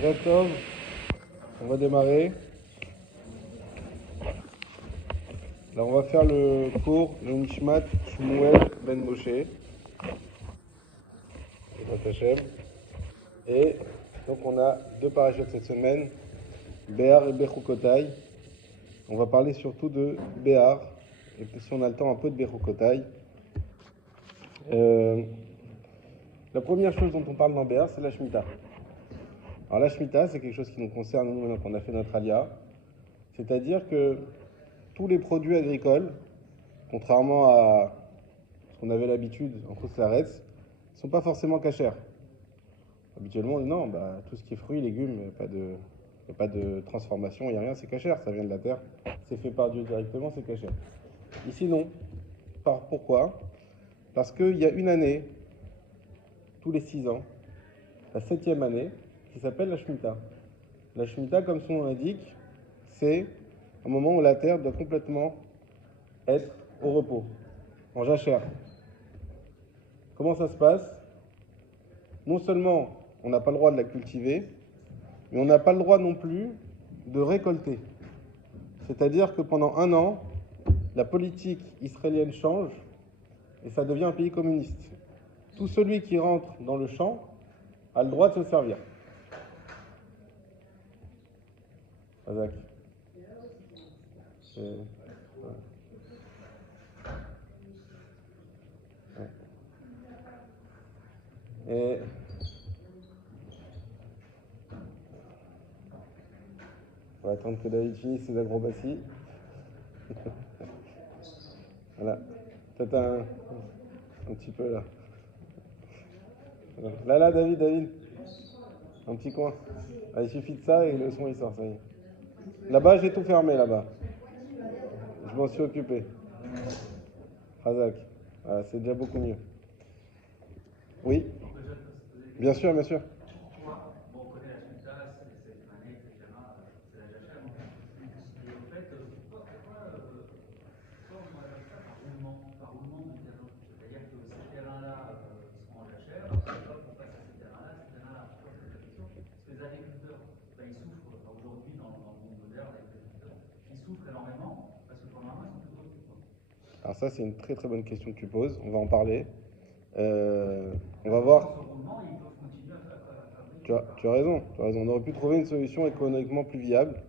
Tov, on va démarrer. Alors on va faire le cours de Nishmat Shmuel Ben Moshe. Et donc on a deux parachutes cette semaine, Béar et Bechukotai. On va parler surtout de Béar, et puis si on a le temps un peu de Bechukotai. La première chose dont on parle dans Béar, c'est la Shemitah. Alors la Shemitah, c'est quelque chose qui nous concerne nous maintenant qu'on a fait notre alia. C'est-à-dire que tous les produits agricoles, contrairement à ce qu'on avait l'habitude en Kouslarets, ne sont pas forcément cachers. Habituellement, non, tout ce qui est fruits, légumes, il n'y a pas de transformation, il n'y a rien, c'est cachère, ça vient de la terre, c'est fait par Dieu directement, c'est cachère. Ici, non. Pourquoi? Parce qu'il y a une année, tous les 6 ans, la 7e année, qui s'appelle la Shemitah. La Shemitah, comme son nom l'indique, c'est un moment où la terre doit complètement être au repos, en jachère. Comment ça se passe? Non seulement on n'a pas le droit de la cultiver, mais on n'a pas le droit non plus de récolter. C'est-à-dire que pendant un an, la politique israélienne change et ça devient un pays communiste. Tout celui qui rentre dans le champ a le droit de se servir. Azak. Et on va attendre que David finisse ses acrobaties. Voilà. Peut-être un petit peu là. Là, David. Un petit coin. Ah, il suffit de ça et le son il sort, ça y est. Là-bas, j'ai tout fermé là-bas. Je m'en suis occupé. Razak. Voilà, c'est déjà beaucoup mieux. Oui. Bien sûr, bien sûr. Alors ça, c'est une très très bonne question que tu poses. On va en parler. On va voir. Tu as raison. On aurait pu trouver une solution économiquement plus viable.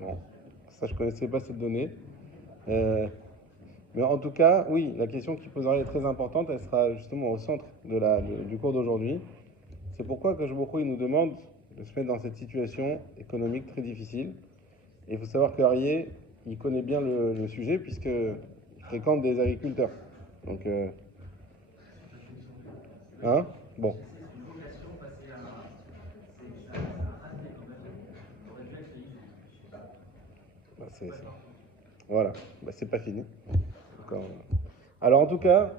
Bon, ça je connaissais pas cette donnée. Mais en tout cas, oui, la question que tu poseras est très importante. Elle sera justement au centre du cours d'aujourd'hui. C'est pourquoi Akadosh Baruch Hu, il nous demande de se mettre dans cette situation économique très difficile. Et il faut savoir qu'Arié, il connaît bien le sujet puisqu'il fréquente des agriculteurs. Donc, hein? Bon. Voilà, c'est pas fini. Alors en tout cas,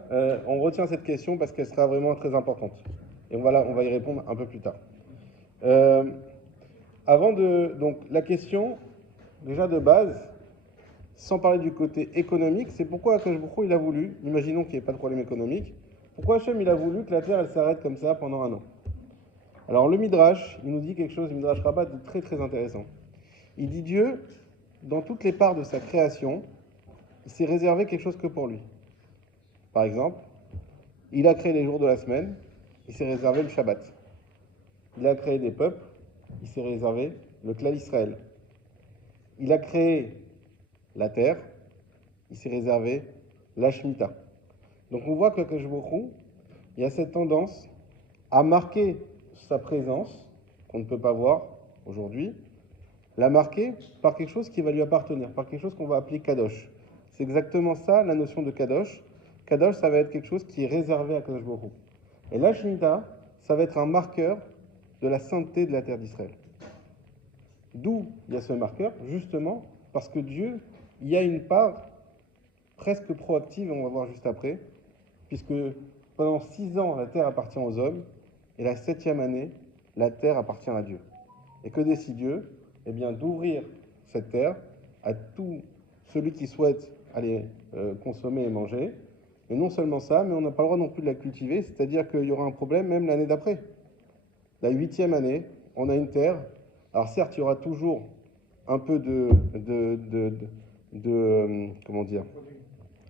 on retient cette question parce qu'elle sera vraiment très importante. Et on va y répondre un peu plus tard. Donc la question, déjà de base, sans parler du côté économique, c'est pourquoi Akadosh Baruch Hu, il a voulu, imaginons qu'il n'y ait pas de problème économique, pourquoi Hachem il a voulu que la terre elle s'arrête comme ça pendant un an? Alors le Midrash, il nous dit quelque chose, le Midrash Rabbah, de très très intéressant. Il dit Dieu, dans toutes les parts de sa création, il s'est réservé quelque chose que pour lui. Par exemple, il a créé les jours de la semaine, il s'est réservé le Shabbat. Il a créé des peuples, il s'est réservé le Klal Israël. Il a créé la terre, il s'est réservé la Shemitah. Donc on voit qu'Akadosh Baruch Hu, il y a cette tendance à marquer sa présence, qu'on ne peut pas voir aujourd'hui, la marquer par quelque chose qui va lui appartenir, par quelque chose qu'on va appeler Kadosh. C'est exactement ça la notion de Kadosh. Kadosh, ça va être quelque chose qui est réservé à Kadosh Baruch Hu. Et la Shemitah, ça va être un marqueur de la sainteté de la terre d'Israël. D'où il y a ce marqueur, justement, parce que Dieu, il y a une part presque proactive, on va voir juste après, puisque pendant 6 ans, la terre appartient aux hommes, et la 7e année, la terre appartient à Dieu. Et que décide Dieu? Eh bien, d'ouvrir cette terre à tout celui qui souhaite aller consommer et manger. Et non seulement ça, mais on n'a pas le droit non plus de la cultiver, c'est-à-dire qu'il y aura un problème même l'année d'après. La 8e année, on a une terre. Alors certes, il y aura toujours un peu comment dire,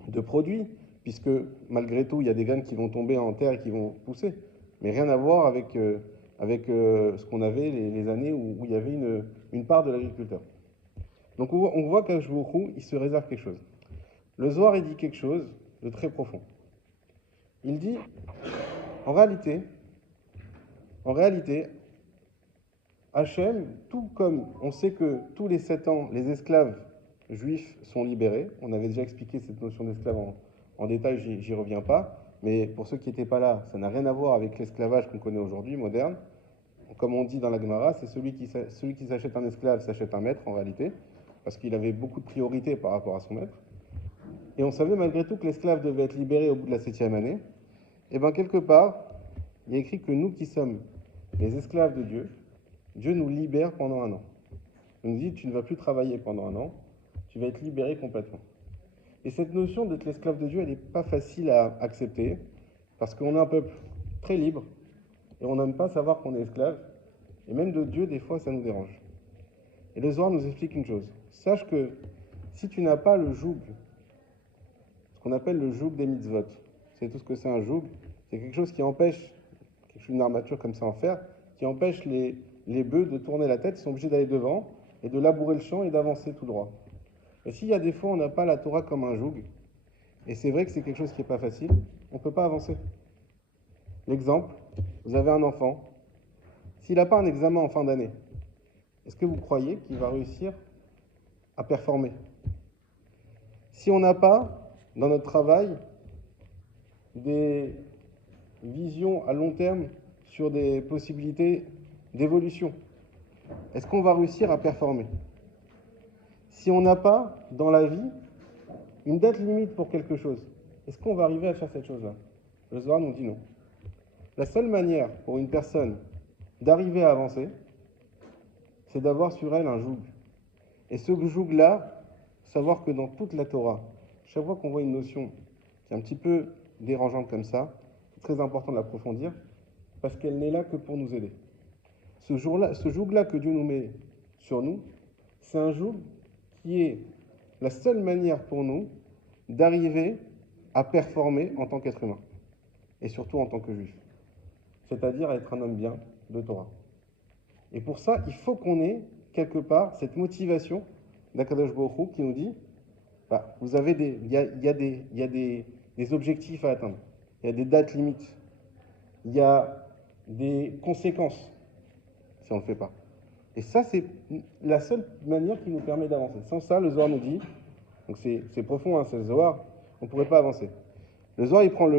de produits, puisque malgré tout, il y a des graines qui vont tomber en terre et qui vont pousser. Mais rien à voir avec, ce qu'on avait les années où il y avait une part de l'agriculteur. Donc on voit qu'Akadosh il se réserve quelque chose. Le Zohar, il dit quelque chose de très profond. Il dit, en réalité, Hachem, tout comme on sait que tous les 7 ans, les esclaves juifs sont libérés, on avait déjà expliqué cette notion d'esclave en détail, j'y reviens pas, mais pour ceux qui n'étaient pas là, ça n'a rien à voir avec l'esclavage qu'on connaît aujourd'hui, moderne. Comme on dit dans la Gemara, c'est celui qui s'achète un esclave s'achète un maître en réalité, parce qu'il avait beaucoup de priorité par rapport à son maître. Et on savait malgré tout que l'esclave devait être libéré au bout de la 7e année. Et bien quelque part, il y a écrit que nous qui sommes les esclaves de Dieu, Dieu nous libère pendant un an. Il nous dit, tu ne vas plus travailler pendant un an, tu vas être libéré complètement. Et cette notion d'être l'esclave de Dieu, elle n'est pas facile à accepter, parce qu'on est un peuple très libre, et on n'aime pas savoir qu'on est esclave, et même de Dieu, des fois, ça nous dérange. Et le Zohar nous explique une chose. Sache que si tu n'as pas le joug, ce qu'on appelle le joug des mitzvot, c'est tout ce que c'est un joug, c'est quelque chose qui empêche, une armature comme ça en fer, qui empêche les bœufs de tourner la tête, ils sont obligés d'aller devant et de labourer le champ et d'avancer tout droit. Et s'il y a des fois on n'a pas la Torah comme un joug, et c'est vrai que c'est quelque chose qui n'est pas facile, on ne peut pas avancer. L'exemple, vous avez un enfant, s'il n'a pas un examen en fin d'année, est-ce que vous croyez qu'il va réussir à performer? Si on n'a pas, dans notre travail, des visions à long terme sur des possibilités d'évolution, est-ce qu'on va réussir à performer? Si on n'a pas, dans la vie, une date limite pour quelque chose, est-ce qu'on va arriver à faire cette chose-là? Le Zohar nous dit non. La seule manière pour une personne d'arriver à avancer, c'est d'avoir sur elle un joug. Et ce joug-là, savoir que dans toute la Torah, chaque fois qu'on voit une notion qui est un petit peu dérangeante comme ça, c'est très important de l'approfondir, parce qu'elle n'est là que pour nous aider. Ce joug-là que Dieu nous met sur nous, c'est un joug qui est la seule manière pour nous d'arriver à performer en tant qu'être humain, et surtout en tant que juif, c'est-à-dire à être un homme bien de Torah. Et pour ça, il faut qu'on ait quelque part cette motivation d'Akadosh Baruch Hu qui nous dit, bah, vous avez il y a des objectifs à atteindre, il y a des dates limites, il y a des conséquences si on ne le fait pas. Et ça, c'est la seule manière qui nous permet d'avancer. Sans ça, le Zohar nous dit, donc c'est profond, hein, c'est le Zohar, on ne pourrait pas avancer. Le Zohar, il prend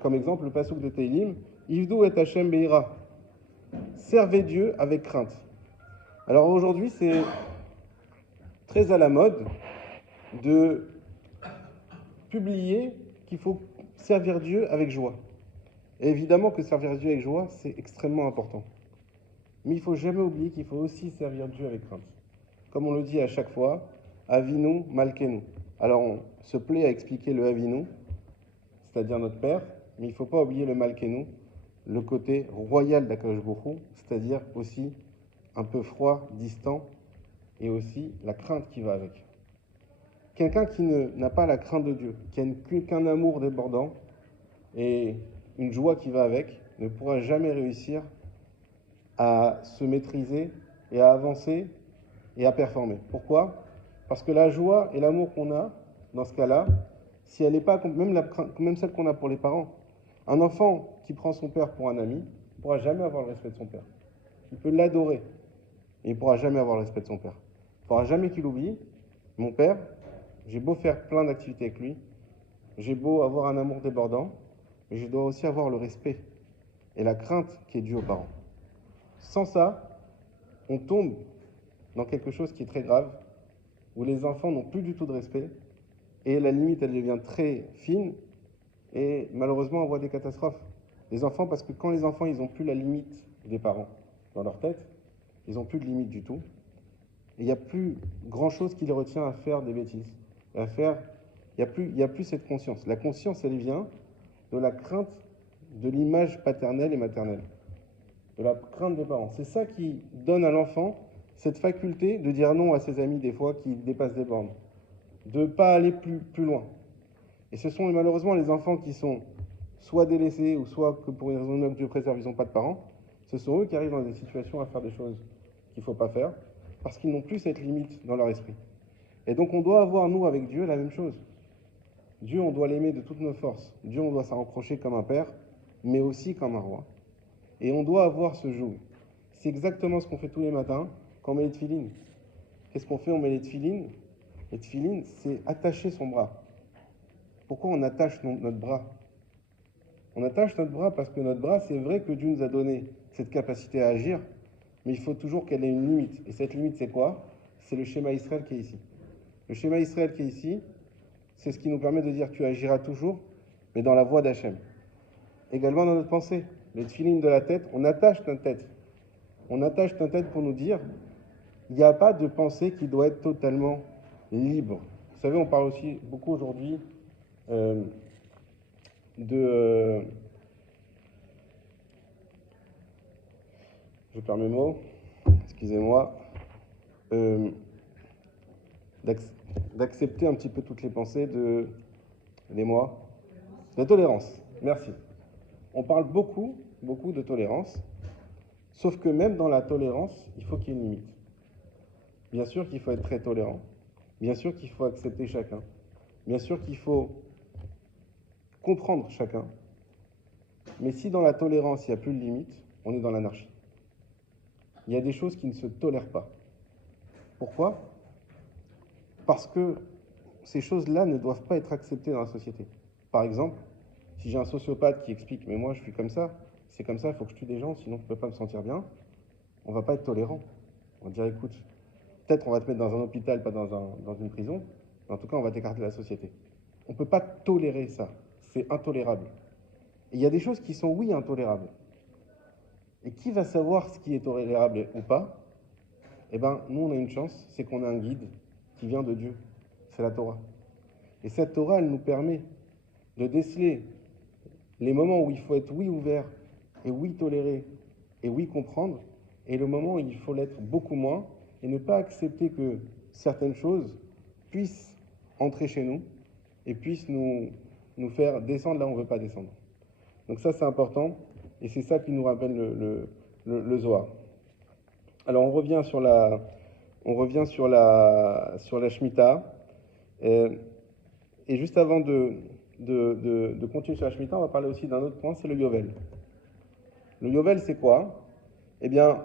comme exemple le passouk de Teilim, Ivdu et Hashem Beira. Servez Dieu avec crainte. Alors aujourd'hui, c'est très à la mode de publier qu'il faut servir Dieu avec joie. Et évidemment que servir Dieu avec joie, c'est extrêmement important. Mais il ne faut jamais oublier qu'il faut aussi servir Dieu avec crainte. Comme on le dit à chaque fois, Avinu Malkenu. Alors on se plaît à expliquer le Avinu, c'est-à-dire notre Père, mais il ne faut pas oublier le Malkenu, le côté royal d'Akadosh Baruch Hu, c'est-à-dire aussi un peu froid, distant, et aussi la crainte qui va avec. Quelqu'un qui n'a pas la crainte de Dieu, qui n'a qu'un amour débordant et une joie qui va avec, ne pourra jamais réussir à se maîtriser et à avancer et à performer. Pourquoi? Parce que la joie et l'amour qu'on a, dans ce cas-là, si elle n'est pas, même celle qu'on a pour les parents, un enfant qui prend son père pour un ami ne pourra jamais avoir le respect de son père. Il peut l'adorer, mais il ne pourra jamais avoir le respect de son père. Il ne faudra jamais qu'il oublie, mon père, j'ai beau faire plein d'activités avec lui, j'ai beau avoir un amour débordant, mais je dois aussi avoir le respect et la crainte qui est due aux parents. Sans ça, on tombe dans quelque chose qui est très grave, où les enfants n'ont plus du tout de respect, et la limite, elle devient très fine, et malheureusement, on voit des catastrophes. Les enfants, parce que quand les enfants, ils n'ont plus la limite des parents dans leur tête, Ils n'ont plus de limite du tout. Et il n'y a plus grand-chose qui les retient à faire des bêtises. Et à faire, il y a plus cette conscience. La conscience, elle vient de la crainte de l'image paternelle et maternelle, de la crainte des parents. C'est ça qui donne à l'enfant cette faculté de dire non à ses amis des fois qui dépassent des bornes, de ne pas aller plus loin. Et ce sont malheureusement les enfants qui sont soit délaissés ou soit que pour une raison que Dieu préserve, ils n'ont pas de parents. Ce sont eux qui arrivent dans des situations à faire des choses qu'il ne faut pas faire parce qu'ils n'ont plus cette limite dans leur esprit. Et donc on doit avoir, nous, avec Dieu, la même chose. Dieu, on doit l'aimer de toutes nos forces. Dieu, on doit s'en rapprocher comme un père, mais aussi comme un roi. Et on doit avoir ce joug. C'est exactement ce qu'on fait tous les matins quand on met les tefilines. Qu'est-ce qu'on fait? On met les tefilines. Les tefilines, c'est attacher son bras. Pourquoi on attache notre bras? On attache notre bras parce que notre bras, c'est vrai que Dieu nous a donné cette capacité à agir, mais il faut toujours qu'elle ait une limite. Et cette limite, c'est quoi? C'est le schéma Israël qui est ici. Le schéma Israël qui est ici, c'est ce qui nous permet de dire tu agiras toujours, mais dans la voie d'Hachem. Également dans notre pensée, les tefilines de la tête, on attache notre tête. On attache notre tête pour nous dire il n'y a pas de pensée qui doit être totalement libre. Vous savez, on parle aussi beaucoup aujourd'hui je perds mes mots, excusez-moi, d'accepter un petit peu toutes les pensées aidez-moi, de tolérance. Merci. On parle beaucoup de tolérance, sauf que même dans la tolérance, il faut qu'il y ait une limite. Bien sûr qu'il faut être très tolérant, bien sûr qu'il faut accepter chacun, bien sûr qu'il faut comprendre chacun, mais si dans la tolérance, il n'y a plus de limite, on est dans l'anarchie. Il y a des choses qui ne se tolèrent pas. Pourquoi? Parce que ces choses-là ne doivent pas être acceptées dans la société. Par exemple, si j'ai un sociopathe qui explique « mais moi je suis comme ça, c'est comme ça, il faut que je tue des gens, sinon je ne peux pas me sentir bien », on ne va pas être tolérant. On va dire « écoute, peut-être on va te mettre dans un hôpital, pas dans une prison, mais en tout cas on va t'écarter de la société ». On ne peut pas tolérer ça, c'est intolérable. Et il y a des choses qui sont, oui, intolérables. Et qui va savoir ce qui est tolérable ou pas? Eh bien, nous, on a une chance, c'est qu'on a un guide qui vient de Dieu. C'est la Torah. Et cette Torah, elle nous permet de déceler les moments où il faut être, oui, ouvert, et oui, toléré, et oui, comprendre, et le moment où il faut l'être beaucoup moins, et ne pas accepter que certaines choses puissent entrer chez nous, et puissent nous faire descendre là où on ne veut pas descendre. Donc ça, c'est important, et c'est ça qui nous rappelle le Zohar. Alors on revient sur la Shemitah, et juste avant de continuer sur la Shemitah, on va parler aussi d'un autre point, c'est le Yovel. Le Yovel, c'est quoi? Eh bien,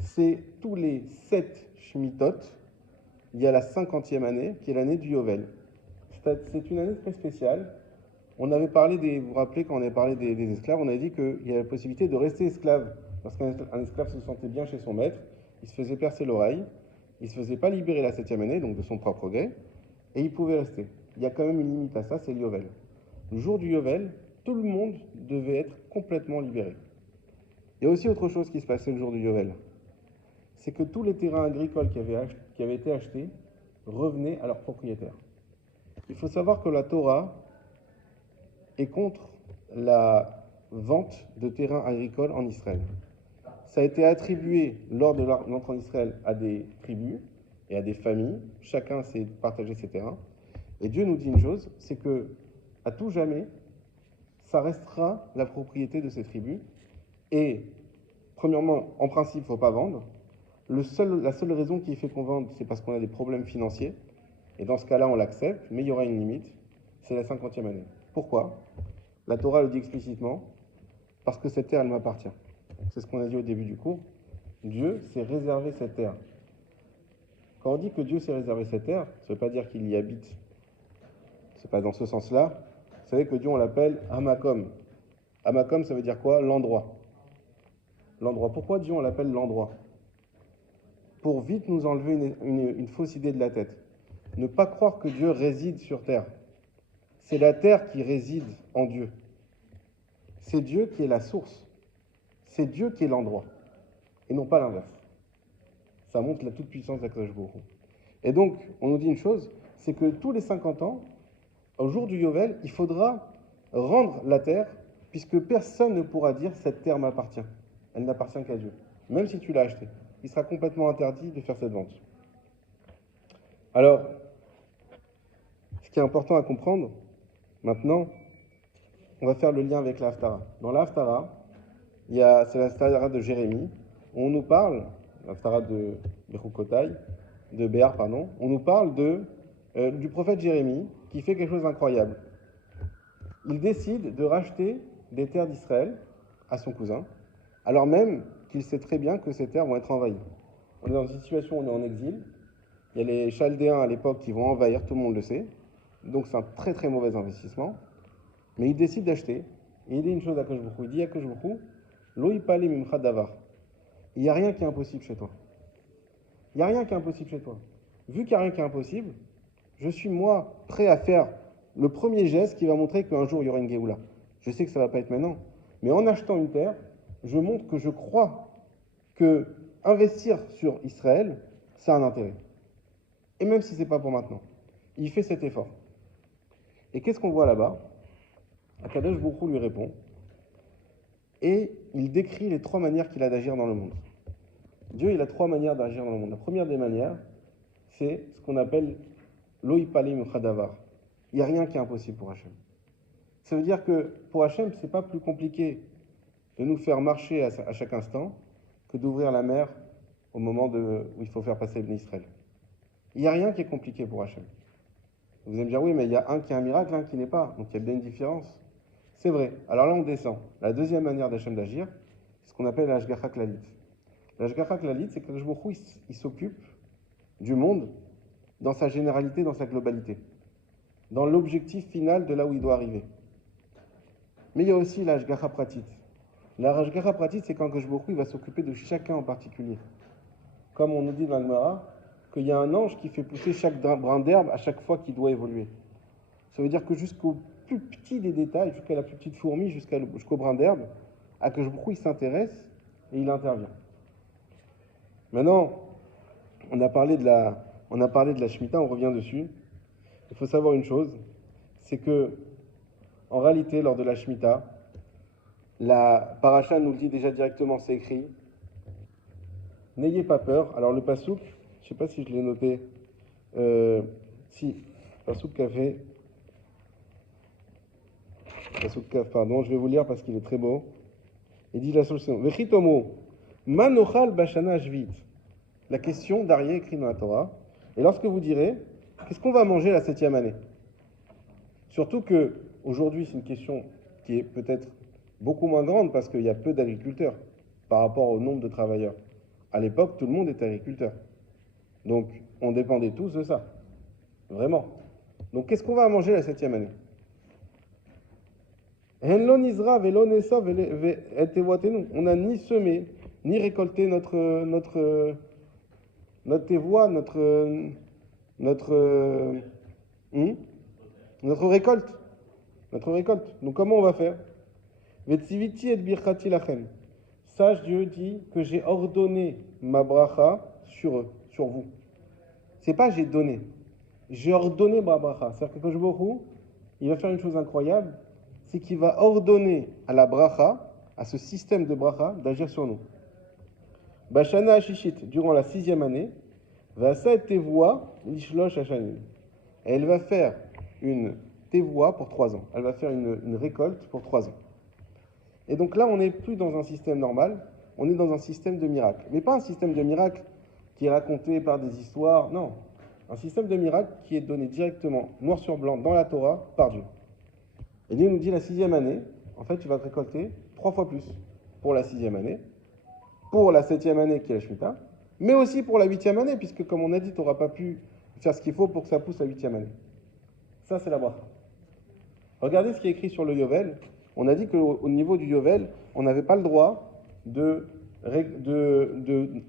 c'est tous les 7 Shemitot, il y a la 50e année, qui est l'année du Yovel. C'est une année très spéciale. On avait parlé vous vous rappelez, quand on avait parlé des esclaves, on avait dit qu'il y avait la possibilité de rester esclave. Lorsqu'un esclave se sentait bien chez son maître, il se faisait percer l'oreille, il ne se faisait pas libérer la 7e année, donc de son propre gré, et il pouvait rester. Il y a quand même une limite à ça, c'est le Yovel. Le jour du Yovel, tout le monde devait être complètement libéré. Il y a aussi autre chose qui se passait le jour du Yovel. C'est que tous les terrains agricoles qui avaient été achetés revenaient à leurs propriétaires. Il faut savoir que la Torah est contre la vente de terrains agricoles en Israël. Ça a été attribué lors de l'entrée en Israël à des tribus et à des familles. Chacun s'est partagé ses terrains. Et Dieu nous dit une chose, c'est que à tout jamais, ça restera la propriété de ces tribus. Et premièrement, en principe, il ne faut pas vendre. La seule raison qui fait qu'on vende, c'est parce qu'on a des problèmes financiers. Et dans ce cas-là, on l'accepte, mais il y aura une limite. C'est la 50e année. Pourquoi? La Torah le dit explicitement, parce que cette terre, elle m'appartient. C'est ce qu'on a dit au début du cours. Dieu s'est réservé cette terre. Quand on dit que Dieu s'est réservé cette terre, ça ne veut pas dire qu'il y habite. Ce n'est pas dans ce sens-là. Vous savez que Dieu, on l'appelle Hamakom. Hamakom, ça veut dire quoi? L'endroit. L'endroit. Pourquoi Dieu, on l'appelle l'endroit? Pour vite nous enlever une fausse idée de la tête. Ne pas croire que Dieu réside sur terre. C'est la terre qui réside en Dieu. C'est Dieu qui est la source. C'est Dieu qui est l'endroit. Et non pas l'inverse. Ça montre la toute-puissance d'Akadosh Baruch Hu. Et donc, on nous dit une chose, c'est que tous les 50 ans, au jour du Yovel, il faudra rendre la terre, puisque personne ne pourra dire cette terre m'appartient. Elle n'appartient qu'à Dieu. Même si tu l'as achetée. Il sera complètement interdit de faire cette vente. Alors, ce qui est important à comprendre, maintenant, on va faire le lien avec la Haftara. Dans la Haftara, c'est la Haftara de Jérémie, où on nous parle, la Haftara de Bechukotai, de Béar, pardon, on nous parle du prophète Jérémie qui fait quelque chose d'incroyable. Il décide de racheter des terres d'Israël à son cousin, alors même qu'il sait très bien que ces terres vont être envahies. On est dans une situation où on est en exil, il y a les Chaldéens à l'époque qui vont envahir, tout le monde le sait, donc c'est un très très mauvais investissement, mais il décide d'acheter, et il dit une chose à Akadosh Baruch Hu, il dit à Akadosh Baruch Hu, Lo yipale mimcha davar, il n'y a rien qui est impossible chez toi. Il n'y a rien qui est impossible chez toi. Vu qu'il n'y a rien qui est impossible, je suis moi prêt à faire le premier geste qui va montrer qu'un jour il y aura une Géoula. Je sais que ça ne va pas être maintenant, mais en achetant une terre, je montre que je crois que investir sur Israël, ça a un intérêt. Et même si ce n'est pas pour maintenant, il fait cet effort. Et qu'est-ce qu'on voit là-bas? Akadosh Baruch Hu lui répond, et il décrit les 3 manières qu'il a d'agir dans le monde. Dieu, il a 3 manières d'agir dans le monde. La première des manières, c'est ce qu'on appelle Lo yipale chadavar. Il n'y a rien qui est impossible pour Hachem. Ça veut dire que pour Hachem, ce n'est pas plus compliqué de nous faire marcher à chaque instant que d'ouvrir la mer au moment où il faut faire passer le Israël. Il n'y a rien qui est compliqué pour Hachem. Vous allez me dire, oui, mais il y a un qui est un miracle, un qui n'est pas. Donc il y a bien une différence. C'est vrai. Alors là, on descend. La deuxième manière d'Hachem d'agir, c'est ce qu'on appelle l'Ashgacha Klalit. L'Ashgacha Klalit, c'est que Akadosh Baruch Hu, il s'occupe du monde dans sa généralité, dans sa globalité, dans l'objectif final de là où il doit arriver. Mais il y a aussi l'Ashgacha Pratit. L'Ashgacha Pratit, c'est quand Akadosh Baruch Hu, il va s'occuper de chacun en particulier. Comme on nous dit dans le Gemara, qu'il y a un ange qui fait pousser chaque brin d'herbe à chaque fois qu'il doit évoluer. Ça veut dire que jusqu'au plus petit des détails, jusqu'à la plus petite fourmi, jusqu'au brin d'herbe, Akadosh Baruch Hu, il s'intéresse et il intervient. Maintenant, on a parlé de la Shemitah, on revient dessus. Il faut savoir une chose, c'est que, en réalité, lors de la Shemitah, la paracha nous le dit déjà directement, c'est écrit. N'ayez pas peur. Alors le pasouk, je ne sais pas si je l'ai noté. Si, pasouk café. Pasouk café, pardon, je vais vous lire parce qu'il est très beau. Il dit la solution. Vechitomo, manochal bashana shvit. La question d'Arié écrit dans la Torah. Et lorsque vous direz, qu'est-ce qu'on va manger la 7e année? Surtout que aujourd'hui, c'est une question qui est peut-être beaucoup moins grande parce qu'il y a peu d'agriculteurs par rapport au nombre de travailleurs. À l'époque, tout le monde était agriculteur. Donc, on dépendait tous de ça. Vraiment. Donc, qu'est-ce qu'on va manger la 7e année? On n'a ni semé, ni récolté notre tevoa, notre récolte. Notre récolte. Donc, comment on va faire? Vetsiviti et birchati lachem. Sache, Dieu dit que j'ai ordonné ma bracha sur eux, sur vous. C'est pas j'ai donné. J'ai ordonné ma bracha. C'est-à-dire que Akadosh Baruch Hu, il va faire une chose incroyable, c'est qu'il va ordonner à la bracha, à ce système de bracha, d'agir sur nous. Bashana Hashishit, durant la 6e année, Vasa tevoa lishlosh hashanim. Et elle va faire une tevoa pour 3 ans. Elle va faire une récolte pour 3 ans. Et donc là, on n'est plus dans un système normal, on est dans un système de miracle. Mais pas un système de miracle qui est raconté par des histoires, non. Un système de miracle qui est donné directement, noir sur blanc, dans la Torah, par Dieu. Et Dieu nous dit la 6e année, en fait, tu vas te récolter 3 fois plus pour la 6e année, pour la 7e année qui est la Shemitah, mais aussi pour la 8e année, puisque comme on a dit, tu n'auras pas pu faire ce qu'il faut pour que ça pousse la 8e année. Ça, c'est la bracha. Regardez ce qui est écrit sur le Yovel. On a dit qu'au niveau du Yovel, on n'avait pas le droit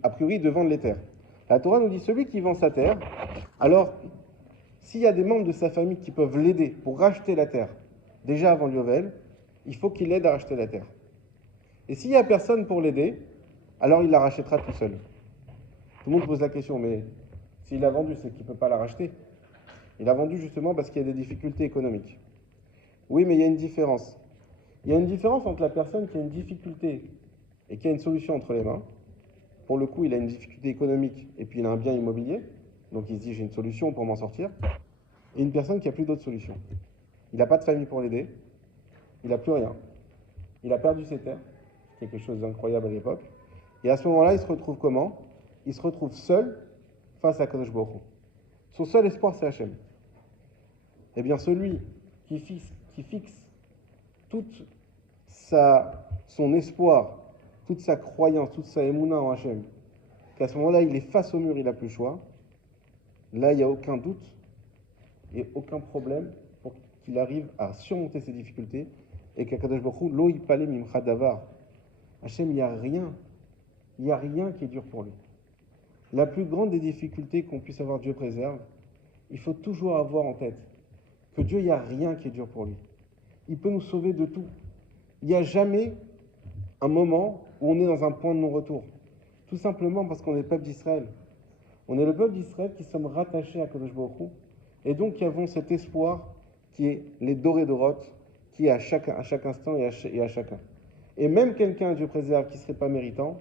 a priori, de vendre les terres. La Torah nous dit celui qui vend sa terre, alors, s'il y a des membres de sa famille qui peuvent l'aider pour racheter la terre, déjà avant le Yovel, il faut qu'il l'aide à racheter la terre. Et s'il n'y a personne pour l'aider, alors il la rachètera tout seul. Tout le monde pose la question, mais s'il l'a vendu, c'est qu'il ne peut pas la racheter. Il a vendu justement parce qu'il y a des difficultés économiques. Oui, mais il y a une différence. Il y a une différence entre la personne qui a une difficulté et qui a une solution entre les mains. Pour le coup, il a une difficulté économique et puis il a un bien immobilier. Donc il se dit, j'ai une solution pour m'en sortir. Et une personne qui n'a plus d'autre solution. Il n'a pas de famille pour l'aider. Il n'a plus rien. Il a perdu ses terres. Quelque chose d'incroyable à l'époque. Et à ce moment-là, il se retrouve comment? Il se retrouve seul face à Kadosh Baruch Hu. Son seul espoir, c'est Hachem. Eh bien, celui qui fixe tout son espoir, toute sa croyance, toute sa émouna en Hachem, qu'à ce moment-là, il est face au mur, il n'a plus le choix, là, il n'y a aucun doute et aucun problème pour qu'il arrive à surmonter ses difficultés et qu'Akadosh Baruch Hu, lo yipale mimcha davar. Hachem, il n'y a rien qui est dur pour lui. La plus grande des difficultés qu'on puisse avoir, Dieu préserve, il faut toujours avoir en tête que Dieu, il n'y a rien qui est dur pour lui. Il peut nous sauver de tout. Il n'y a jamais un moment où on est dans un point de non-retour. Tout simplement parce qu'on est le peuple d'Israël. On est le peuple d'Israël qui sommes rattachés à Kadosh Baruch Hu, et donc qui avons cet espoir qui est les dorés d'Oroth, qui est à chaque instant et à chacun. Et même quelqu'un, Dieu préserve, qui ne serait pas méritant,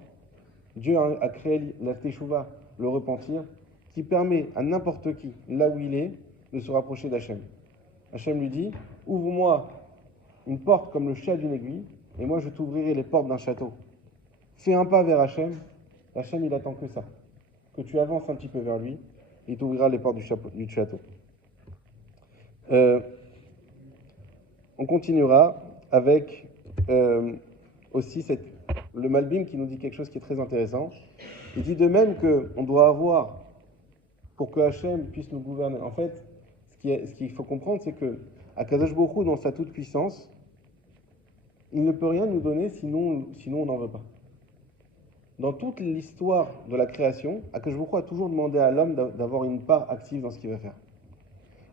Dieu a créé la teshuva, le repentir, qui permet à n'importe qui, là où il est, de se rapprocher d'Hachem. Hachem lui dit, ouvre-moi une porte comme le chat d'une aiguille, et moi je t'ouvrirai les portes d'un château. Fais un pas vers Hachem, Hachem il attend que ça, que tu avances un petit peu vers lui, il t'ouvrira les portes du château. On continuera avec aussi le Malbim qui nous dit quelque chose qui est très intéressant. Il dit de même qu'on doit avoir, pour que Hachem puisse nous gouverner, en fait, ce qu'il faut comprendre, c'est que Akadosh Baruch Hu, dans sa toute-puissance, il ne peut rien nous donner sinon on n'en veut pas. Dans toute l'histoire de la création, Akadosh Baruch Hu a toujours demandé à l'homme d'avoir une part active dans ce qu'il va faire.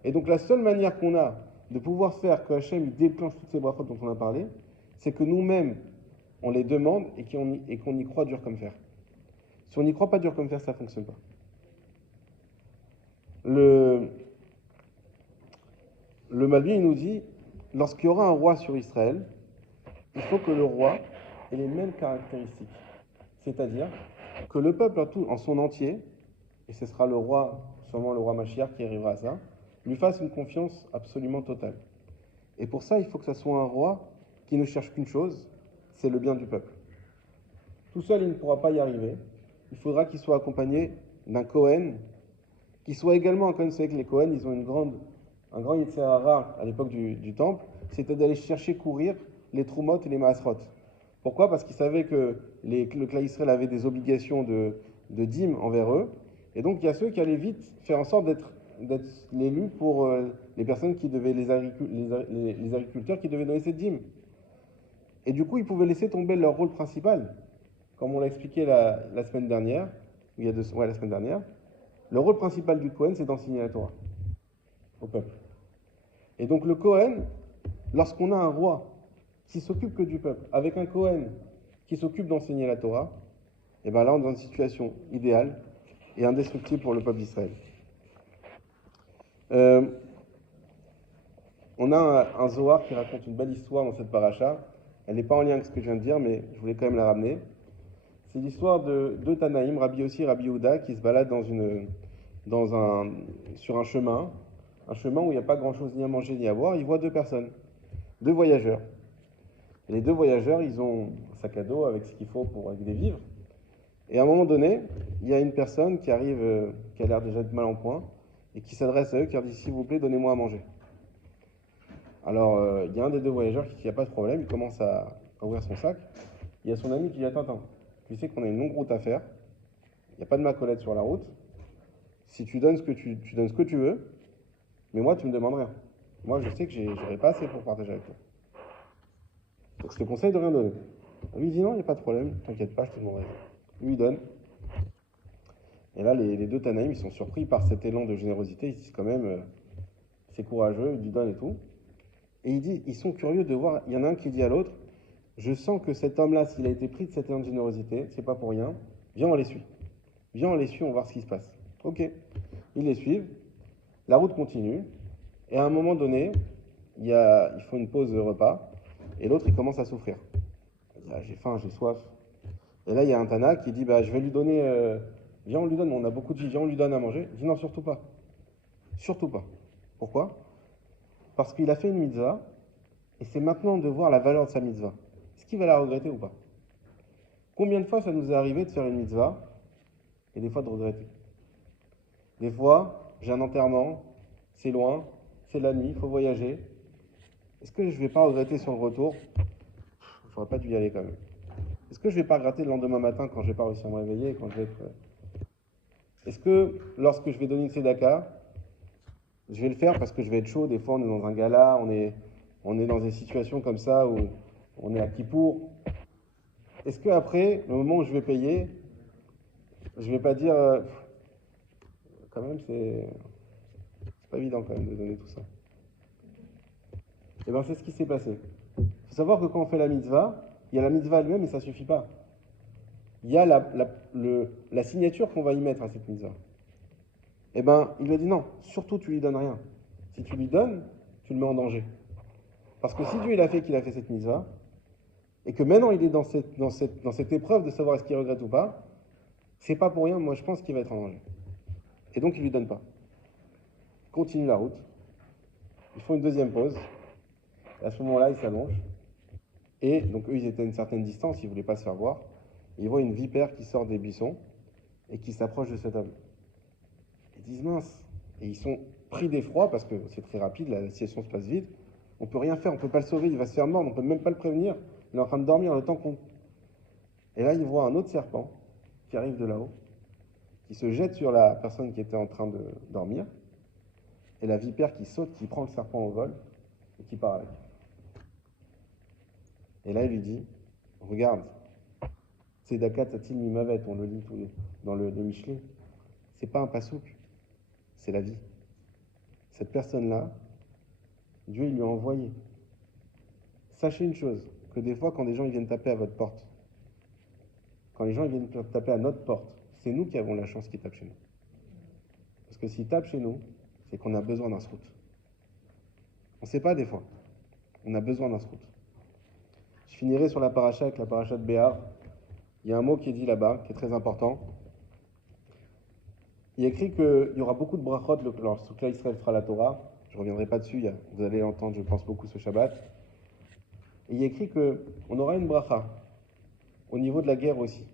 Et donc la seule manière qu'on a de pouvoir faire que Hachem il déclenche toutes ces brachot dont on a parlé, c'est que nous-mêmes, on les demande et qu'on y croit dur comme fer. Si on n'y croit pas dur comme fer, ça ne fonctionne pas. Le Malbim, il nous dit, lorsqu'il y aura un roi sur Israël, il faut que le roi ait les mêmes caractéristiques. C'est-à-dire que le peuple en son entier, et ce sera le roi, sûrement le roi Mashiach qui arrivera à ça, lui fasse une confiance absolument totale. Et pour ça, il faut que ce soit un roi qui ne cherche qu'une chose, c'est le bien du peuple. Tout seul, il ne pourra pas y arriver. Il faudra qu'il soit accompagné d'un Kohen, qui soit également un Kohen. Vous savez que les Kohen, ils ont un grand Yetzer Hara à l'époque du temple, c'était d'aller chercher courir les Trumot et les Maasrot. Pourquoi? Parce qu'ils savaient que le Klal Israël avait des obligations de dîmes envers eux. Et donc, il y a ceux qui allaient vite faire en sorte d'être l'élu pour les personnes qui devaient, les agriculteurs qui devaient donner cette dîme. Et du coup, ils pouvaient laisser tomber leur rôle principal. Comme on l'a expliqué la semaine dernière, la semaine dernière, le rôle principal du Kohen, c'est d'enseigner la Torah au peuple. Et donc le Kohen, lorsqu'on a un roi qui s'occupe que du peuple, avec un Kohen qui s'occupe d'enseigner la Torah, et bien là, on est dans une situation idéale et indestructible pour le peuple d'Israël. On a un Zohar qui raconte une belle histoire dans cette paracha. Elle n'est pas en lien avec ce que je viens de dire, mais je voulais quand même la ramener. C'est l'histoire de deux Tanaïm, Rabbi Yossi et Rabbi Yehuda, qui se baladent sur un chemin où il n'y a pas grand-chose ni à manger ni à boire. Ils voient deux personnes, deux voyageurs. Et les deux voyageurs, ils ont un sac à dos avec ce qu'il faut avec des vivres. Et à un moment donné, il y a une personne qui arrive, qui a l'air déjà de mal en point, et qui s'adresse à eux, qui leur dit « S'il vous plaît, donnez-moi à manger ». Alors, il y a un des deux voyageurs qui n'a pas de problème, il commence à ouvrir son sac. Il y a son ami qui dit « Attends, tu sais qu'on a une longue route à faire, il n'y a pas de macolette sur la route, si tu donnes tu donnes ce que tu veux, mais moi, tu me demandes rien. Moi, je sais que j'aurai pas assez pour partager avec toi. Donc, je te conseille de rien donner. » Lui, il dit « Non, il n'y a pas de problème, t'inquiète pas, je te demanderai. » Lui, il donne. Et là, les deux Tanaïm, ils sont surpris par cet élan de générosité. Ils se disent quand même, c'est courageux, il lui donne et tout. Et ils sont curieux de voir, il y en a un qui dit à l'autre, je sens que cet homme-là, s'il a été pris de cet élan de générosité, c'est pas pour rien, viens, on les suit. Viens, on les suit, on va voir ce qui se passe. Ok. Ils les suivent, la route continue, et à un moment donné, ils font une pause de repas, et l'autre, il commence à souffrir. Il dit, ah, j'ai faim, j'ai soif. Et là, il y a un Tana qui dit, bah, je vais lui donner, viens, on lui donne, on a beaucoup de vie, viens, on lui donne à manger. Il dit, non, surtout pas. Surtout pas. Pourquoi? Parce qu'il a fait une mitzvah, et c'est maintenant de voir la valeur de sa mitzvah. Est-ce qu'il va la regretter ou pas? Combien de fois ça nous est arrivé de faire une mitzvah, et des fois de regretter? Des fois, j'ai un enterrement, c'est loin, c'est la nuit, il faut voyager. Est-ce que je ne vais pas regretter sur le retour? J'aurais pas dû y aller quand même. Est-ce que je ne vais pas regretter le lendemain matin quand je vais pas réussir à me réveiller, quand je vais être... Est-ce que lorsque je vais donner une tzedaka, je vais le faire parce que je vais être chaud? Des fois, on est dans un gala, on est dans des situations comme ça où on est à Kippour. Est-ce qu'après, le moment où je vais payer, je ne vais pas dire... quand même, c'est pas évident quand même de donner tout ça. Et bien, c'est ce qui s'est passé. Il faut savoir que quand on fait la mitzvah, il y a la mitzvah elle-même et ça ne suffit pas. Il y a la signature qu'on va y mettre à cette mitzvah. Et bien, il lui a dit non, surtout tu lui donnes rien. Si tu lui donnes, tu le mets en danger. Parce que si Dieu il a fait qu'il a fait cette mitzvah, et que maintenant il est dans cette épreuve de savoir est-ce qu'il regrette ou pas, c'est pas pour rien, moi je pense qu'il va être en danger. Et donc il lui donne pas. Il continue la route. Ils font une deuxième pause. Et à ce moment-là, ils s'allongent. Et donc eux, ils étaient à une certaine distance, ils ne voulaient pas se faire voir. Et ils voient une vipère qui sort des buissons et qui s'approche de cet homme. Ils disent mince. Et ils sont pris d'effroi parce que c'est très rapide, la situation se passe vite. On ne peut rien faire, on ne peut pas le sauver, il va se faire mordre, on ne peut même pas le prévenir. Il est en train de dormir le temps qu'on... Et là, ils voient un autre serpent qui arrive de là-haut, qui se jette sur la personne qui était en train de dormir. Et la vipère qui saute, qui prend le serpent au vol et qui part avec. Et là, il lui dit, regarde, Tzedaka Tatil Mimavet, on le lit dans le Michelet. C'est pas un pasouk, c'est la vie. Cette personne-là, Dieu il lui a envoyé. Sachez une chose, que des fois, quand des gens ils viennent taper à votre porte, quand les gens ils viennent taper à notre porte, c'est nous qui avons la chance qu'ils tapent chez nous. Parce que s'ils tapent chez nous, c'est qu'on a besoin d'un srout. On ne sait pas des fois. On a besoin d'un srout. Je finirai sur la paracha avec la paracha de Béar. Il y a un mot qui est dit là-bas, qui est très important. Il est écrit qu'il y aura beaucoup de brachot lorsque Israël fera la Torah. Je ne reviendrai pas dessus, vous allez l'entendre, je pense, beaucoup ce Shabbat. Et il est écrit qu'on aura une bracha, au niveau de la guerre aussi,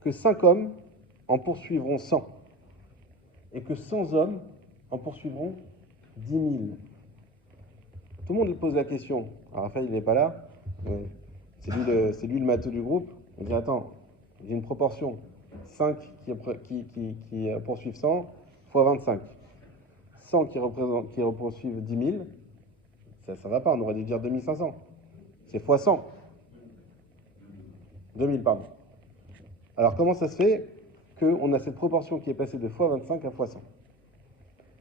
que 5 hommes en poursuivront 100, et que 100 hommes en poursuivront 10 000. Tout le monde pose la question. Alors Raphaël, il n'est pas là, c'est lui le matou du groupe. On dit, attends, il y a une proportion. 5 qui poursuivent 100 fois 25. 100 qui poursuivent 10 000, ça ne va pas, on aurait dû dire 2500. C'est fois 100. 2000, pardon. Alors comment ça se fait qu'on a cette proportion qui est passée de fois 25 à fois 100?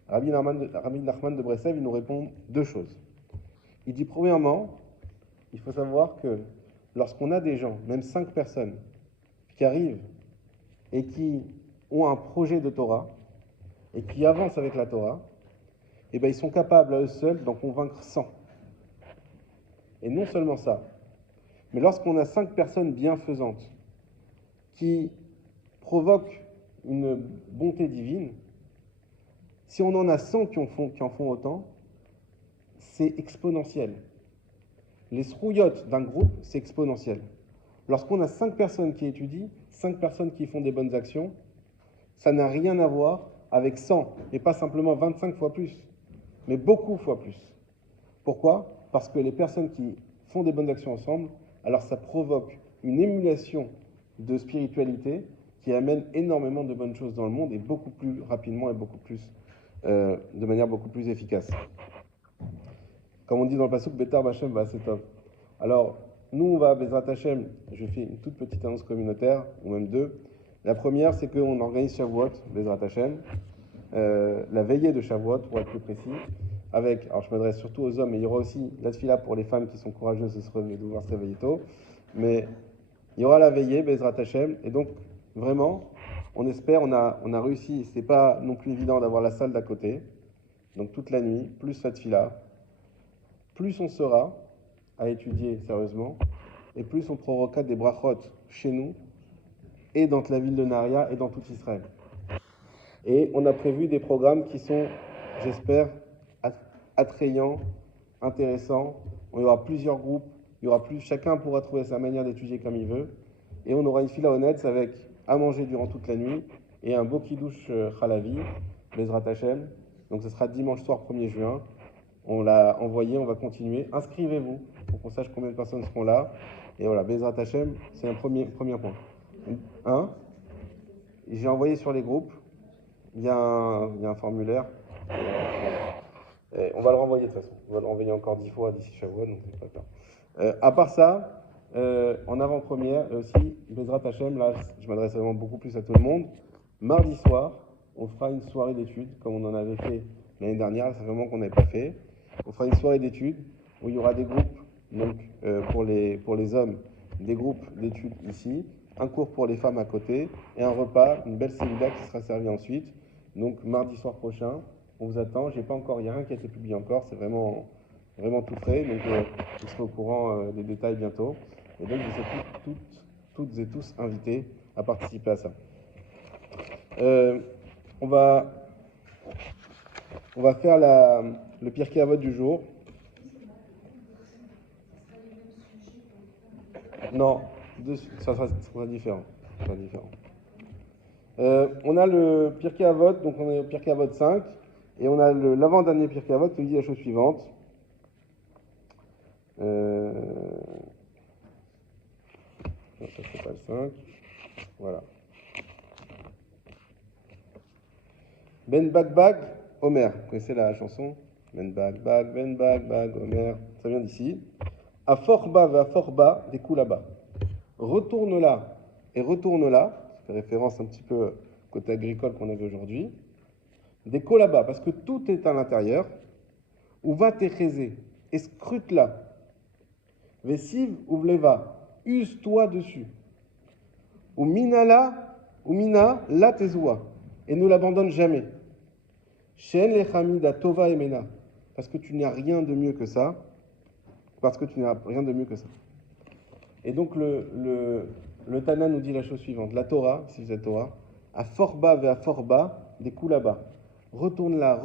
Rabbi Nachman de Breslev, il nous répond deux choses. Il dit premièrement, il faut savoir que lorsqu'on a des gens, même 5 personnes, qui arrivent et qui ont un projet de Torah et qui avancent avec la Torah, eh bien, ils sont capables à eux seuls d'en convaincre 100. Et non seulement ça, mais lorsqu'on a 5 personnes bienfaisantes qui provoquent une bonté divine, si on en a 100 qui en font autant, c'est exponentiel. Les srouillottes d'un groupe, c'est exponentiel. Lorsqu'on a 5 personnes qui étudient, 5 personnes qui font des bonnes actions, ça n'a rien à voir avec 100, et pas simplement 25 fois plus, mais beaucoup fois plus. Pourquoi? Parce que les personnes qui font des bonnes actions ensemble, alors ça provoque une émulation de spiritualité qui amène énormément de bonnes choses dans le monde et beaucoup plus rapidement et beaucoup plus, de manière beaucoup plus efficace. Comme on dit dans le pasuk, Betar Bachem va c'est top. Alors, nous, on va à Bezrat Hashem, je fais une toute petite annonce communautaire, ou même deux. La première, c'est qu'on organise Shavuot, Bezrat Hashem, la veillée de Shavuot, pour être plus précis, avec, alors je m'adresse surtout aux hommes, mais il y aura aussi la tefila pour les femmes qui sont courageuses de devoir se réveiller tôt, mais il y aura la veillée, Bezrat Hashem, et donc, vraiment, On espère, on a réussi. C'est pas non plus évident d'avoir la salle d'à côté. Donc toute la nuit, plus la tfila, plus on sera à étudier sérieusement, et plus on provoquera des brachot chez nous, et dans la ville de Naria, et dans tout Israël. Et on a prévu des programmes qui sont, j'espère, attrayants, intéressants. Il y aura plusieurs groupes, chacun pourra trouver sa manière d'étudier comme il veut. Et on aura une fila honnête avec à manger durant toute la nuit et un beau kiddush chalavi, Bezrat Hashem. Donc ce sera dimanche soir 1er juin. On l'a envoyé, on va continuer. Inscrivez-vous pour qu'on sache combien de personnes seront là. Et voilà, Bezrat Hashem, c'est un premier point. J'ai envoyé sur les groupes. Il y a un formulaire. Et on va le renvoyer de toute façon. On va le renvoyer encore 10 fois d'ici Shavuot, donc c'est pas grave. À part ça, en avant-première, aussi, Bezrat Hashem, là, je m'adresse vraiment beaucoup plus à tout le monde. Mardi soir, on fera une soirée d'études, comme on en avait fait l'année dernière, c'est vraiment qu'on n'avait pas fait. On fera une soirée d'études où il y aura des groupes, donc pour les hommes, des groupes d'études ici, un cours pour les femmes à côté, et un repas, une belle sévilla qui sera servie ensuite. Donc mardi soir prochain, on vous attend. Il n'y a rien qui a été publié encore, c'est vraiment tout frais, donc vous serez au courant des détails bientôt. Et donc vous êtes toutes et tous invités à participer à ça. On va faire le Pirkei Avot du jour. Non, ça sera différent. On a le Pirkei Avot, donc on est au Pirkei Avot 5, et on a l'avant-dernier Pirkei Avot qui nous dit la chose suivante. Non, ça c'est pas le 5. Voilà. Ben Bagbag, Omer. Vous connaissez la chanson? Ben Bagbag, Omer. Ça vient d'ici. A forba va forba, des coups là-bas. Retourne là et retourne là. Ça fait référence un petit peu côté agricole qu'on avait aujourd'hui. Des coups là-bas, parce que tout est à l'intérieur. Ou va t'échéser et scrute là. Vesiv ou vleva, use-toi dessus. Ou mina la tezoua, et ne l'abandonne jamais. Shen lechamida tova emena, parce que tu n'as rien de mieux que ça. Et donc le Tana nous dit la chose suivante. La Torah, si vous êtes Torah, à forba ve à forba, des coups là-bas. Retourne là,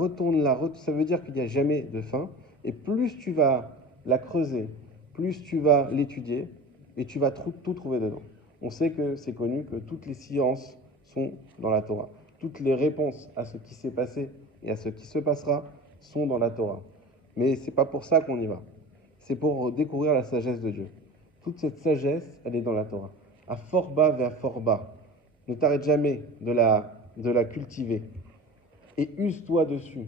ça veut dire qu'il n'y a jamais de fin. Et plus tu vas la creuser, plus tu vas l'étudier, et tu vas tout trouver dedans. On sait que c'est connu que toutes les sciences sont dans la Torah. Toutes les réponses à ce qui s'est passé et à ce qui se passera sont dans la Torah. Mais c'est pas pour ça qu'on y va. C'est pour découvrir la sagesse de Dieu. Toute cette sagesse, elle est dans la Torah. À forba vers forba. Ne t'arrête jamais de la cultiver. Et use-toi dessus.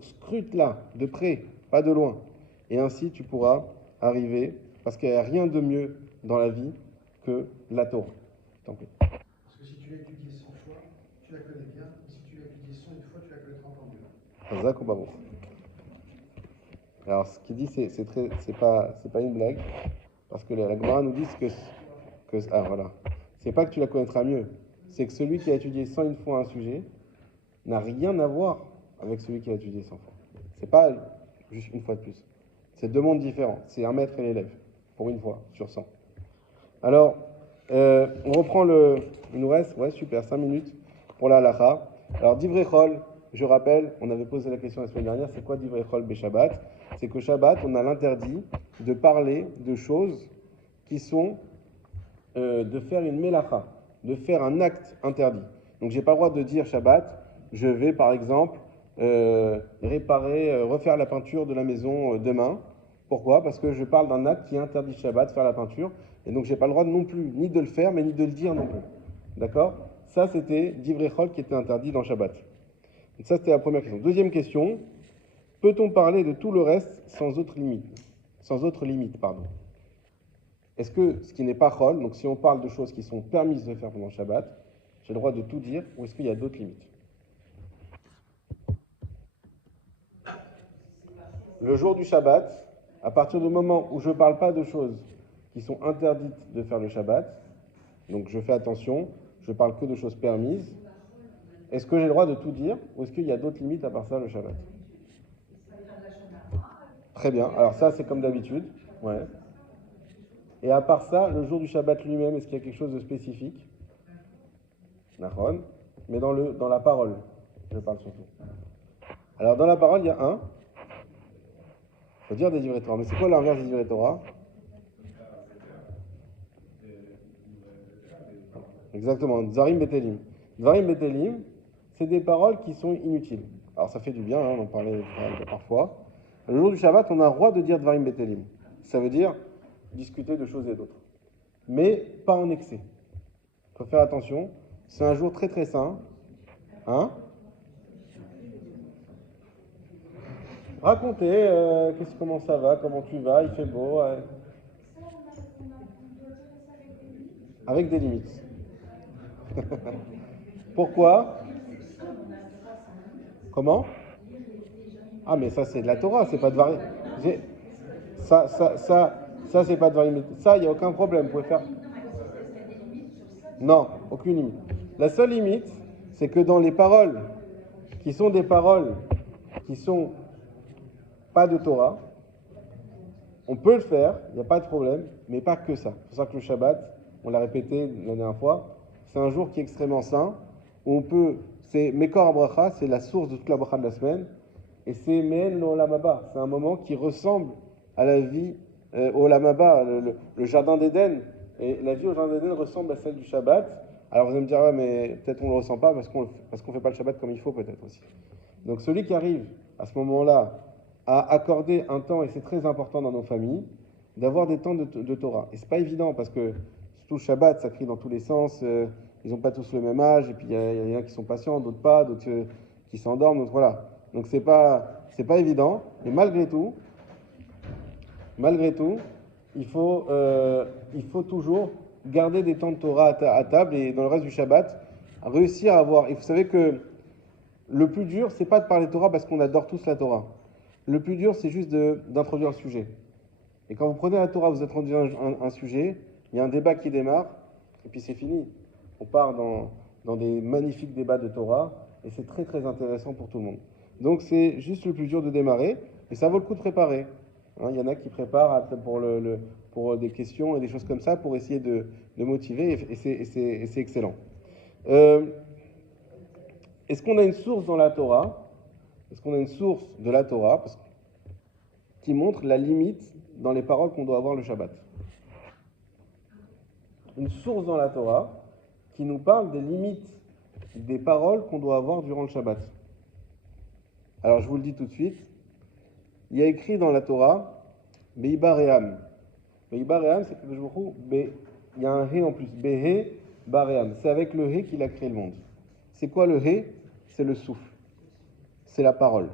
Scrute-la de près, pas de loin. Et ainsi, tu pourras arriver, parce qu'il n'y a rien de mieux dans la vie que la Torah. Tant pis. Parce que si tu l'as étudiée 100 fois, tu la connais bien. Et si tu l'as étudiée 101 fois, tu la connaîtras encore mieux. Hazak ou Baruch. Alors, ce qu'il dit, c'est pas une blague, parce que la Gemara nous dit voilà. C'est pas que tu la connaîtras mieux, c'est que celui qui a étudié 101 fois un sujet n'a rien à voir avec celui qui a étudié 100 fois. C'est pas juste une fois de plus. C'est deux mondes différents. C'est un maître et l'élève, pour une fois, sur 100. Alors, on reprend il nous reste, 5 minutes pour la halakha. Alors, divrei chol, je rappelle, on avait posé la question la semaine dernière, c'est quoi divrei chol be Shabbat? C'est qu'au Shabbat, on a l'interdit de parler de choses qui sont de faire une melacha, de faire un acte interdit. Donc, j'ai pas le droit de dire Shabbat, je vais par exemple refaire la peinture de la maison demain. Pourquoi? Parce que je parle d'un acte qui interdit Shabbat, faire la peinture, et donc j'ai pas le droit non plus ni de le faire, mais ni de le dire non plus. D'accord? Ça, c'était divrei chol qui était interdit dans Shabbat. Donc ça, c'était la première question. Deuxième question, peut-on parler de tout le reste sans autre limite? Est-ce que ce qui n'est pas chol, donc si on parle de choses qui sont permises de faire pendant Shabbat, j'ai le droit de tout dire, ou est-ce qu'il y a d'autres limites? Le jour du Shabbat, à partir du moment où je ne parle pas de choses qui sont interdites de faire le Shabbat, donc je fais attention, je parle que de choses permises, est-ce que j'ai le droit de tout dire ou est-ce qu'il y a d'autres limites à part ça le Shabbat? Très bien, alors ça c'est comme d'habitude. Ouais. Et à part ça, le jour du Shabbat lui-même, est-ce qu'il y a quelque chose de spécifique? Nahon. Mais dans la parole, je parle surtout. Alors dans la parole, il y a un. Il faut dire des divrei Torah. Mais c'est quoi l'inverse des divrei Torah? Exactement, Dvarim Betelim. Dvarim Betelim, c'est des paroles qui sont inutiles. Alors ça fait du bien, hein, on en parlait parfois. Le jour du Shabbat, on a le droit de dire Dvarim Betelim. Ça veut dire discuter de choses et d'autres. Mais pas en excès. Il faut faire attention. C'est un jour très très saint. Hein? Racontez comment ça va, comment tu vas, il fait beau. Avec des limites. Pourquoi? Comment? Ah mais ça c'est de la Torah, c'est pas de varier. Ça c'est pas de varier. Ça, il n'y a aucun problème, vous pouvez faire. Non, aucune limite. La seule limite, c'est que dans les paroles qui sont des paroles qui sont pas de Torah, on peut le faire, il n'y a pas de problème, mais pas que ça. C'est pour ça que le Shabbat, on l'a répété la dernière fois, c'est un jour qui est extrêmement saint, où on peut, c'est Mekor Abracha, c'est la source de toute la bracha de la semaine, et c'est Me'en l'Olam Haba, c'est un moment qui ressemble à la vie au Olam Haba, le jardin d'Éden, et la vie au jardin d'Éden ressemble à celle du Shabbat. Alors vous allez me dire, ouais, mais peut-être on ne le ressent pas parce qu'on fait pas le Shabbat comme il faut peut-être aussi. Donc celui qui arrive à ce moment-là à accorder un temps, et c'est très important dans nos familles, d'avoir des temps de Torah. Et c'est pas évident parce que surtout le Shabbat, ça crie dans tous les sens, ils n'ont pas tous le même âge, et puis il y en a qui sont patients, d'autres pas, d'autres qui s'endorment, donc voilà. Donc c'est pas évident, mais malgré tout, il faut toujours garder des temps de Torah à table et dans le reste du Shabbat, réussir à avoir. Et vous savez que le plus dur, c'est pas de parler Torah parce qu'on adore tous la Torah. Le plus dur, c'est juste d'introduire le sujet. Et quand vous prenez la Torah, vous introduisez un sujet, il y a un débat qui démarre, et puis c'est fini. On part dans des magnifiques débats de Torah, et c'est très très intéressant pour tout le monde. Donc c'est juste le plus dur de démarrer, et ça vaut le coup de préparer. Hein, il y en a qui préparent pour des questions et des choses comme ça, pour essayer de motiver, et c'est excellent. Est-ce qu'on a une source dans la Torah? Est-ce qu'on a une source de la Torah qui montre la limite dans les paroles qu'on doit avoir le Shabbat? Une source dans la Torah qui nous parle des limites des paroles qu'on doit avoir durant le Shabbat. Alors je vous le dis tout de suite, il y a écrit dans la Torah Beibaream. Beibaream, c'est que il y a un He en plus, Behe Baream. C'est avec le He qu'il a créé le monde. C'est quoi le He? C'est le souffle. C'est la parole.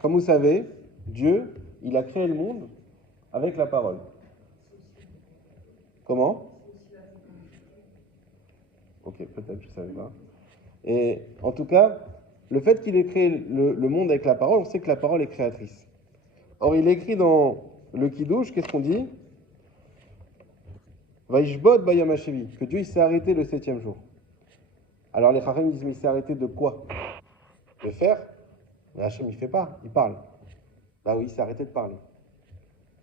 Comme vous savez, Dieu, il a créé le monde avec la parole. Comment? Ok, peut-être, je ne savais pas. Et en tout cas, le fait qu'il ait créé le monde avec la parole, on sait que la parole est créatrice. Or, il écrit dans le Kiddush, qu'est-ce qu'on dit? Vaishbot bayam hashevi, que Dieu il s'est arrêté le 7e jour. Alors les Chachamim disent, mais il s'est arrêté de quoi? De faire? Mais Hachem il fait pas, il parle. Bah oui, il s'est arrêté de parler.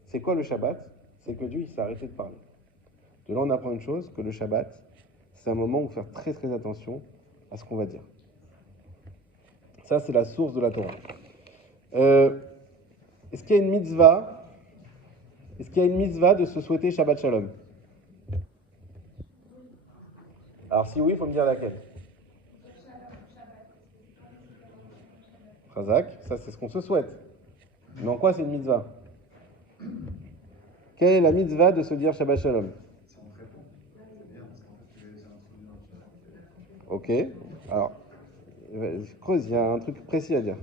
C'est quoi le Shabbat? C'est que Dieu il s'est arrêté de parler. De là on apprend une chose, que le Shabbat, c'est un moment où faire très très attention à ce qu'on va dire. Ça c'est la source de la Torah. Est-ce qu'il y a une mitzvah? Est-ce qu'il y a une mitzvah de se souhaiter Shabbat Shalom? Alors si oui, il faut me dire laquelle. Chazak, ça c'est ce qu'on se souhaite. Mais en quoi c'est une mitzvah? Quelle est la mitzvah de se dire Shabbat Shalom? Ok, alors, je creuse, il y a un truc précis à dire.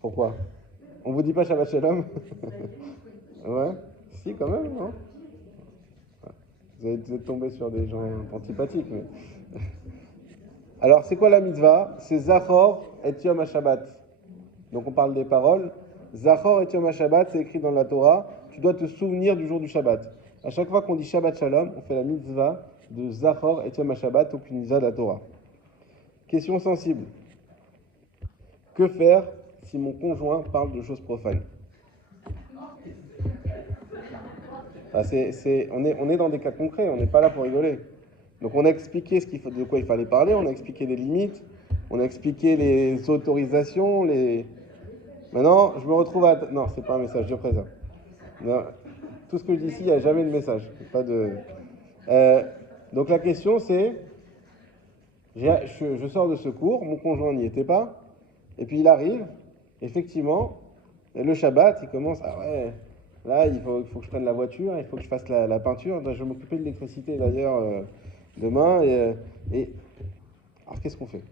Pourquoi? On vous dit pas Shabbat Shalom? Ouais, si quand même, non? Vous êtes tombé sur des gens antipathiques, mais... Alors, c'est quoi la mitzvah? C'est Zachor et Yom HaShabbat. Donc, on parle des paroles. Zachor et Yom HaShabbat, c'est écrit dans la Torah. Tu dois te souvenir du jour du Shabbat. À chaque fois qu'on dit Shabbat Shalom, on fait la mitzvah de Zachor et Yom HaShabbat, donc une mitzvah de la Torah. Question sensible. Que faire si mon conjoint parle de choses profanes? On est dans des cas concrets, on n'est pas là pour rigoler. Donc on a expliqué de quoi il fallait parler, on a expliqué les limites, on a expliqué les autorisations, Maintenant, je me retrouve à... Non, c'est pas un message, je présente. Non, tout ce que je dis ici, il n'y a jamais de message. Pas de... donc la question c'est, je sors de ce cours, mon conjoint n'y était pas, et puis il arrive, effectivement, et le Shabbat, il commence, ah ouais, là il faut que je prenne la voiture, il faut que je fasse la peinture, je vais m'occuper de l'électricité d'ailleurs demain, alors qu'est-ce qu'on fait?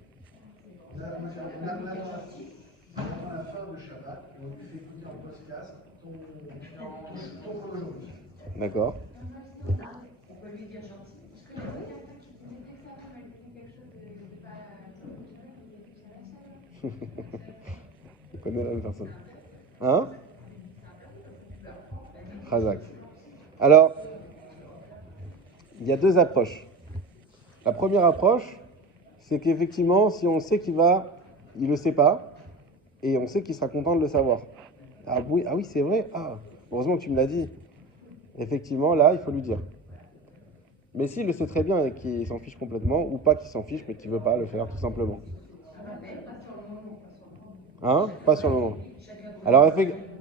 À la fin de Shabbat, on fait écouter en podcast ton chronologie. D'accord. On peut lui dire gentil. Je connais la même personne. Hein? Razak. Alors, il y a deux approches. La première approche, c'est qu'effectivement, si on sait il le sait pas, et on sait qu'il sera content de le savoir. Ah oui, c'est vrai. Ah, heureusement que tu me l'as dit. Effectivement, là, il faut lui dire. Mais s'il le sait très bien et qu'il s'en fiche complètement, ou pas qu'il s'en fiche, mais qu'il veut pas le faire, tout simplement. Hein? Pas sur le moment. Alors,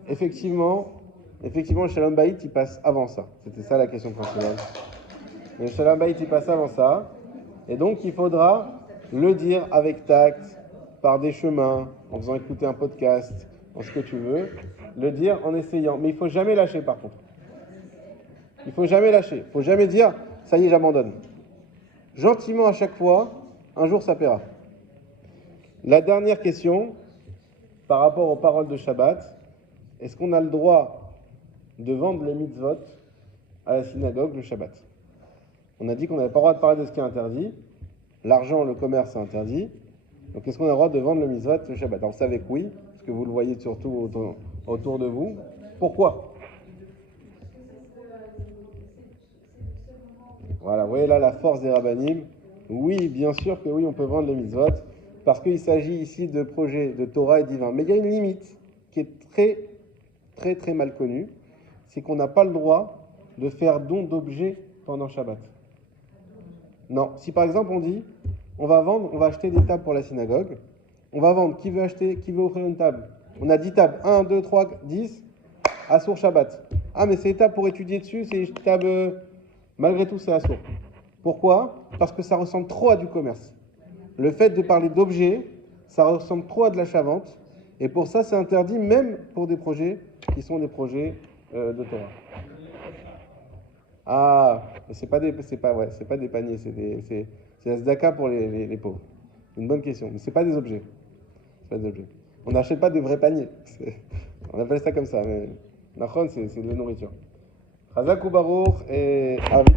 effectivement, le Shalom Bayit, il passe avant ça. C'était ça la question principale. Le Shalom Bayit, il passe avant ça. Et donc, il faudra le dire avec tact, par des chemins, en faisant écouter un podcast, en ce que tu veux, le dire en essayant. Mais il ne faut jamais lâcher, par contre. Il ne faut jamais lâcher. Il ne faut jamais dire, ça y est, j'abandonne. Gentiment à chaque fois, un jour ça paiera. La dernière question, par rapport aux paroles de Shabbat, est-ce qu'on a le droit de vendre les mitzvot à la synagogue le Shabbat? On a dit qu'on n'avait pas le droit de parler de ce qui est interdit. L'argent, le commerce, c'est interdit. Donc, est-ce qu'on a le droit de vendre le mitzvot le Shabbat? Alors, vous savez que oui, parce que vous le voyez surtout autour de vous. Pourquoi? Voilà, vous voyez là la force des rabbanim. Oui, bien sûr que oui, on peut vendre les mitzvot, parce qu'il s'agit ici de projets de Torah et divin. Mais il y a une limite qui est très, très, très mal connue. C'est qu'on n'a pas le droit de faire don d'objets pendant Shabbat. Non, si par exemple on dit, on va acheter des tables pour la synagogue, on va vendre, qui veut offrir une table? On a 10 tables, 1, 2, 3, 10, Assour Shabbat. Ah mais c'est des tables pour étudier dessus, c'est des tables, malgré tout c'est Assour. Pourquoi? Parce que ça ressemble trop à du commerce. Le fait de parler d'objets, ça ressemble trop à de l'achat-vente, et pour ça c'est interdit même pour des projets qui sont des projets de Torah. Ah, c'est pas des paniers, c'est la tzedaka pour les pauvres. Une bonne question, mais c'est pas des objets. On n'achète pas des vrais paniers. On appelle ça comme ça, mais Nachon, c'est de la nourriture. Chazak ou Baruch et